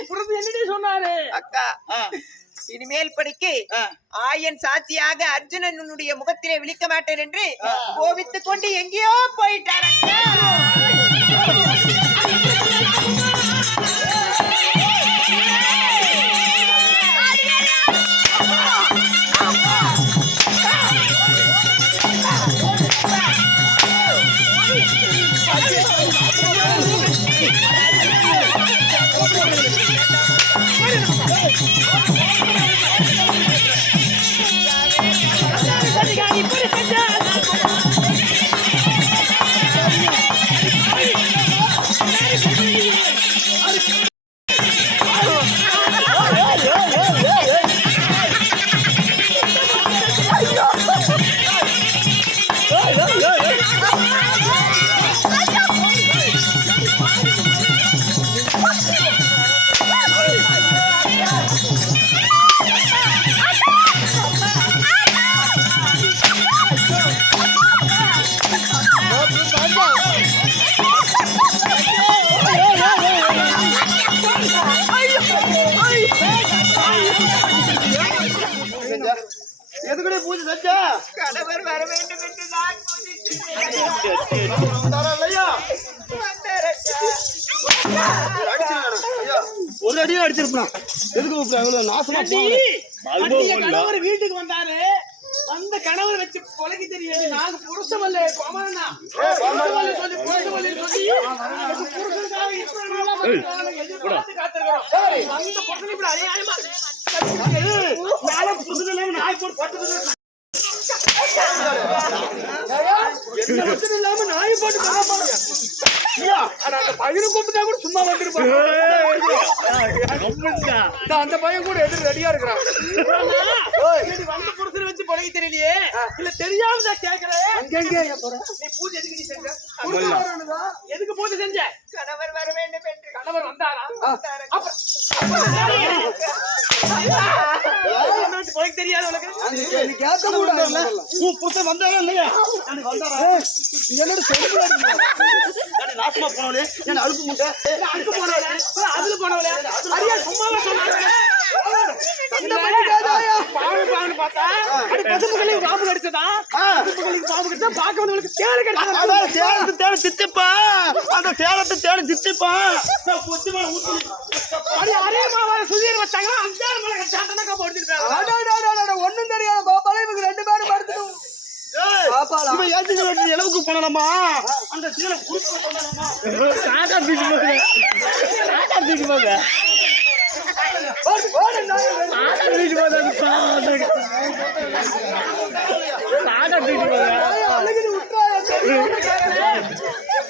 என்னடி சொன்னாரு அக்கா இனிமேல் படிக்கு ஆயன் சாட்சியாக அர்ஜுனனுடைய முகத்திலே விழிக்க மாட்டேன் என்று கோபித்துக் கொண்டு எங்கேயோ போயிட்டார். எதுக்குடே பூஜை செஞ்சா? கணவர் வர வேண்டும் என்று நான் ஒரு அடியும் அடிச்சிருப்பான். எதுக்கு நாசமா கணவர் வீட்டுக்கு வந்தாரு. அந்த கணவர் வச்சு கொலைக்கு தெரியாது. நாங்க புருஷமல்ல கோமரனா சொல்லி புருஷனுக்காக எதிர்பார்த்து காத்திருக்கிறோம். அந்த புருஷன் இப்படி அநியாயமா நாய் போட்டு பட்டு இல்லாம நாய் போட்டு அந்த பையனை கூப்பிட்டா கூட சும்மா வந்துருப்பாங்க. அந்த பையன் கூட எதிர் ரெடியா இருக்கிறான். வந்த புருஷனை வச்சு பழகி தெரியலையே. இல்ல தெரியாம தான் கேக்குறேன். நீ பூஜை எதுக்கு நீ செஞ்ச? எதுக்கு பூஜை செஞ்ச? கணவர் வர வேண்டும் என்று. கணவர் வந்தாரா? தெரியாது உனக்கு புருஷன் வந்தாரா இல்லையா? என்னோட நாசமா போனவனே என்ன அழுப்பு முட்டை அழுப்பு போனவளே அதுல போனவளே அரியா சும்மாவா சொன்னாங்க. பாவம் பார்த்தா பசுப்புகளுக்கு பாம்பு கடிச்சதா? பசுப்புகளுக்கு பாம்பு கடிச்சா பார்க்க வந்தவங்களுக்கு தேடு கிடைச்சா சேலத்து தேடி தித்திப்பா. அந்த சேலத்து தேடி தித்திப்பா. அரே மாவார சுதீர் வச்சாங்களா? அந்த மேல கட்டாண்டனா போடுறாங்க. ஒண்ணும் தெரியாது பாப்பால இவங்க ரெண்டு பேரும் படுத்துடும். இவன் ஏத்தி அளவுக்கு பண்ணலாமா? அந்த சீலை குறுக்க பண்ணலாமா? சாட்டா தூக்கி போக சாட்டா தூக்கி போக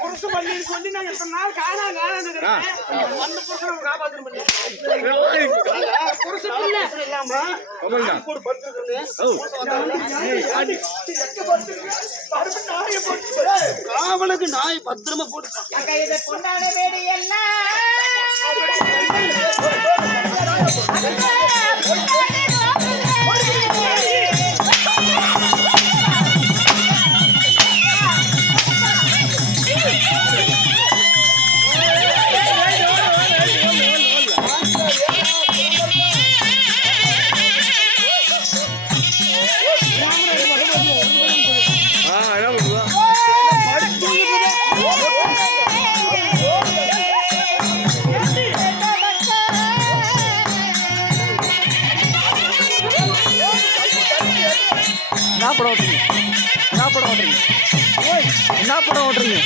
புருஷன் பண்ணி சொல்லி நான் எத்தனை நாள் காணா அந்த புருஷனை காப்பாற்ற பண்ணி புருஷன் இல்லாம காவலுக்கு நாய் பத்திரமா போட்டு கொண்டாட வேடி எல்லாம் என்ன படம் ஓட்டுறீங்க?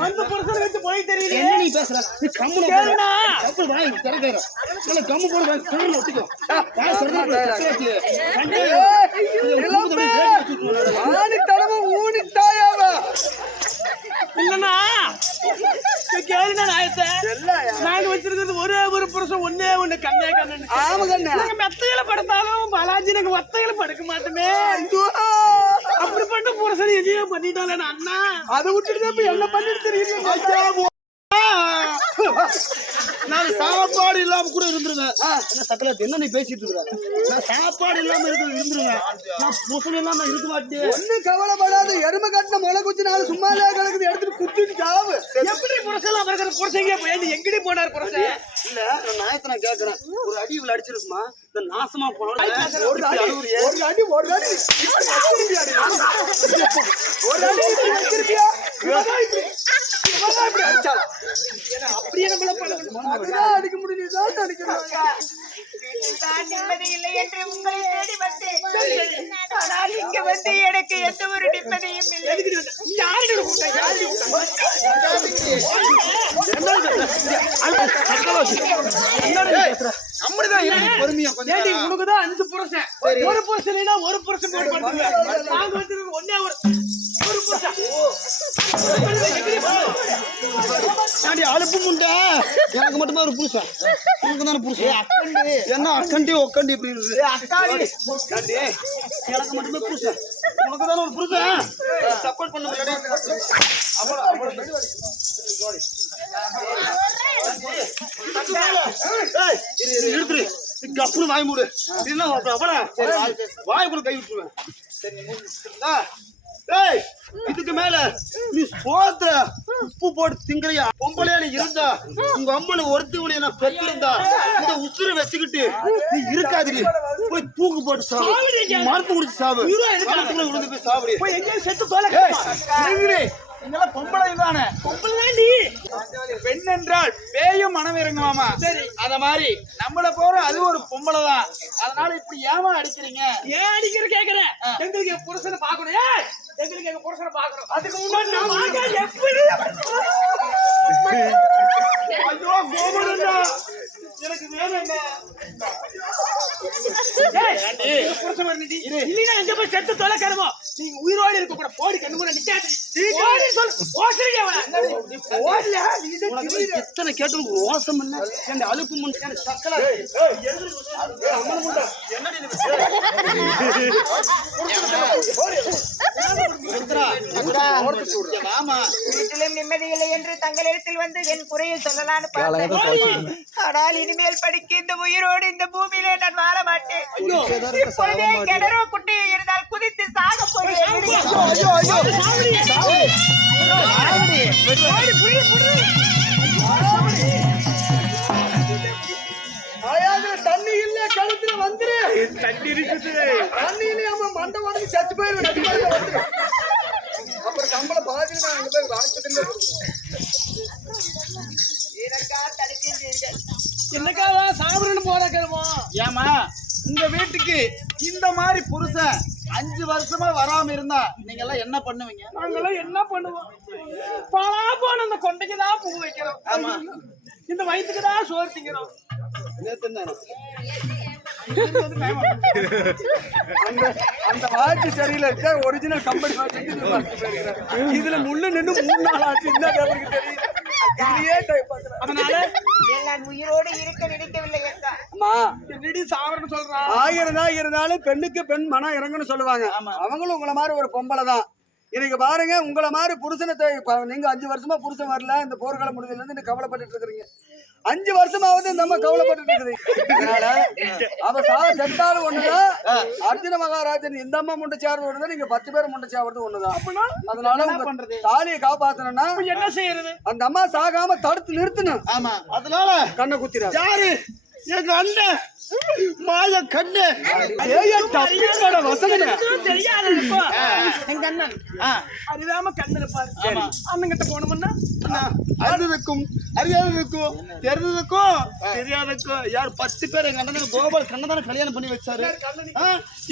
வந்து புருஷனை வச்சு போய் தெரியல. என்ன நீ பேசுற? நீ கம்முனு போடு. கப்பல் வாய் திறக்கற. நல்ல கம்மு போடு வாய் திறந்து ஒட்டிக்கோ. வாய் திறந்து சக்கரவர்த்தி. இளம்பே. ஆணி தடவை ஊனி தாயாவ. இல்லனா. கேளுனா நாயத்தை. நாங்க வச்சிருக்கிறது ஒரே ஒரு புருஷன் ஒண்ணே ஒண்ணு கண்ணே கண்ணு. ஆமா கண்ணே. நாங்க மெத்தையில படுத்தாலும் பாலாஜி நாங்க வத்தையில படுக்க மாட்டோமே. அப்படிப்பட்ட புருஷன் எதையும் பண்ணிட்டாலே அண்ணா. அதை விட்டுட்டு இப்ப என்ன பண்ணிட்டு தெரியுது. நான் சாப்பாடு இல்லாம கூட இருந்துருவேன். என்ன சக்கரவர்த்தி என்ன நீ பேசிட்டு இருக்க? நான் சாப்பாடு இல்லாம இருந்துருவேன். நான் புருஷன் இல்லாம இருக்க மாட்டேன். ஒண்ணு கவலைப்படாது. எருமை கட்டின முளை குச்சி நாள் சும்மாலே கிடக்குது எடுத்துட்டு குத்திட்டு சாவு. எப்படி புருஷன் அவருக்கு புருஷங்க போய் எங்கடி போனார் புருஷன்? இல்ல நான் நாயத்தை நான் கேட்கறேன். ஒரு அடி இவ்வளவு அடிச்சிருக்குமா? இந்த நாசமா போனோம். ஒரு அடி ஒரு அடி ஒரு அடி வச்சிருப்பியா? அப்படியே நம்மள அடிக்க முடியல. நிம்மதி இல்லை என்று உங்களை தேடி வந்தேன். ஆனால் இங்க வந்து எனக்கு எந்த ஒரு நிம்மதியும் இல்லை. உனக்குதான் 5 புருஷன். ஒரு புருஷன் ஒரு புருஷன் போட்டு படுத்துருவேன். நாங்க வச்சிருக்க ஒன்னே ஒரு புருஷன். அழுப்பு முண்டை எனக்கு மட்டுமா ஒரு புருஷன்? உனக்கு தானே புருஷன். என்ன அக்கண்டி உக்கண்டி இப்படி இருக்கு? எனக்கு மட்டுமே புருஷன். உனக்கு தானே ஒரு புருஷன். சப்போர்ட் பண்ண முடியாது. இழுத்துரு கப்புனு வாய் மூடு. வாய் கூட கை விட்டுருவேன். இதுக்கு மேல நீ சோத்துல உப்பு போட்டு திங்கறியா? பொம்பளையா நீ இருந்தா உங்க அம்மனை ஒருத்தவனைய நான் பெற்றிருந்தா இந்த உசுரை வச்சுக்கிட்டு நீ இருக்காது. போய் தூக்கு போட்டு சாவு. மரத்து குடிச்சு சாவு. விழுந்து போய் சாவுடி. எங்கேயும் செத்து தோலை. இதெல்லாம் பொம்பளை தானே? பெண் என்றால் பேயும் மனம் இறங்குமாமா. சரி, அத மாதிரி நம்மள போற அது ஒரு பொம்பளை தான். அதனால இப்படி ஏமா அடிக்கிறீங்க? ஏன் அடிக்கிற கேக்குற? எங்களுக்கு என் புருஷனை பாக்கணும். எங்களுக்கு எங்க புருஷனை பாக்கணும். அதுக்கு முன்னாடி நான் எப்படி ஐயோ கோபுரண்டா எனக்கு வேணும். புருஷன் வந்துச்சு இல்லைன்னா எங்க போய் செத்து தொலைக்கிறோமோ. நீங்க உயிரோடு இருக்க கூட போடி கண்ணு கூட நிக்காது. எத்தனை கேட்டு ஓசம் இல்ல என் அழுப்பு முண்டை சக்கரை வீட்டிலும் நிம்மதி இல்லை என்று தங்களிடத்தில் வந்து என் குறையை சொல்லலான்னு பார்த்தேன். ஆனால் இனிமேல் படிக்க இந்த உயிரோடு இந்த பூமியிலே நான் வாழ மாட்டேன். இப்பொழுதே கிணறோ குட்டியோ இருந்தால் குதித்து சாக போகிறேன். தண்ணி இல்ல கழுத்துல வந்துரு. தண்ணி இருக்குது. தண்ணி இல்ல மண்டை உடஞ்சி சத்து போயிரு. அப்புறம் கம்பளை பாதியில் நான் அங்க போய் வாசத்துல என்னக்காவா சாப்பிடணும் போற கிழமோ. ஏமா உங்க வீட்டுக்கு இந்த மாதிரி புருஷன் 5 வருஷமா வராம இருந்தா நீங்க எல்லாம் என்ன பண்ணுவீங்க? நாங்கெல்லாம் என்ன பண்ணுவோம்? பலா போன அந்த கொண்டைக்குதான் பூ வைக்கிறோம். ஆமா, இந்த வயிற்றுக்குதான் சோறு திங்கிறோம். அந்த வாட்சி சரியில்லை. ஒரிஜினல் கம்பெனி இதுல முன்ன நின்று 3 நாள் ஆச்சு. என்ன தெரியும்? அதனால நான் உயிரோடு இருக்க நினைக்கவில்லை. என்னடி சாவரன்னு சொல்றான். 1000 தான் இருந்தாலும் பெண்ணுக்கு பெண் மனம் இறங்குன்னு சொல்லுவாங்க. அவங்களும் உங்களை மாதிரி ஒரு பொம்பளை தான். இன்னைக்கு பாருங்க உங்களை மாதிரி புருஷனை நீங்க 5 வருஷமா புருஷன் வரல இந்த போர்க்காலம் முடிஞ்சதுல இருந்து நீங்க கவலைப்பட்டு இருக்கிறீங்க 5 வருஷமாவது நம்ம கவலைப்பட்டு இருக்குது அவ செத்தாலும் ஒண்ணுதான் அர்ஜுன மகாராஜன் இந்த அம்மா முண்டை சார்ந்து ஒண்ணுதான் நீங்க 10 பேர் முண்டை சாவது ஒண்ணுதான் அதனால தாலியை காப்பாத்தணும்னா என்ன செய்யறது அந்த அம்மா சாகாம தடுத்து நிறுத்தணும் ஆமா அதனால கண்ணை குத்திரா யாரு எங்க அண்ணன் மாய கண்ணு எங்க அண்ணன் அறியாம கண்ணு இருப்பாரு அண்ணன் கிட்ட போனோம்னா அறிந்ததுக்கும் அறியாததுக்கும் தெரிஞ்சதுக்கும் தெரியாததுக்கும் யார் 10 பேர் எங்க அண்ணனுக்கு கோபால் கண்ணை தானே கல்யாணம் பண்ணி வச்சாரு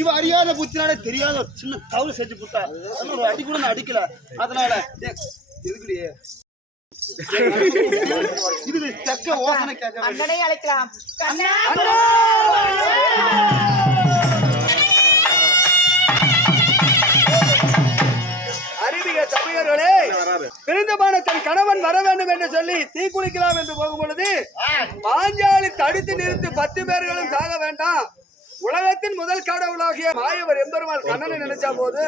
இவ அறியாத புத்தினாலே தெரியாத ஒரு சின்ன தவறு செஞ்சு கொடுத்தா ஒரு அடி கூட நான் அடிக்கல அதனால எதுக்குடியே இது தெக்க ஓசனை கேட்க அண்ணனை அழைக்கலாம் கண்ணா அறிவிக சபையர்களே பிறந்தமான தன் கணவன் வர வேண்டும் என்று சொல்லி தீ குளிக்கலாம் என்று போகும் பொழுது பாஞ்சாலி தடுத்து நிறுத்தி 10 பேர்களும் சாக வேண்டாம் உலகத்தின் முதல் கடவுளாகிய மாயவர் எம்பெருமாள் கண்ணனை நினைச்சா போது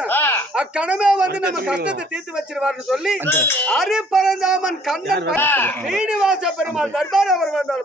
அக்கணமே வந்து நம்ம கஷ்டத்தை தீர்த்து வச்சிருவார்னு சொல்லி அரிப்பரந்தாமன் கண்ணன் ஸ்ரீனிவாச பெருமாள் தர்பார் அவர் வந்தால்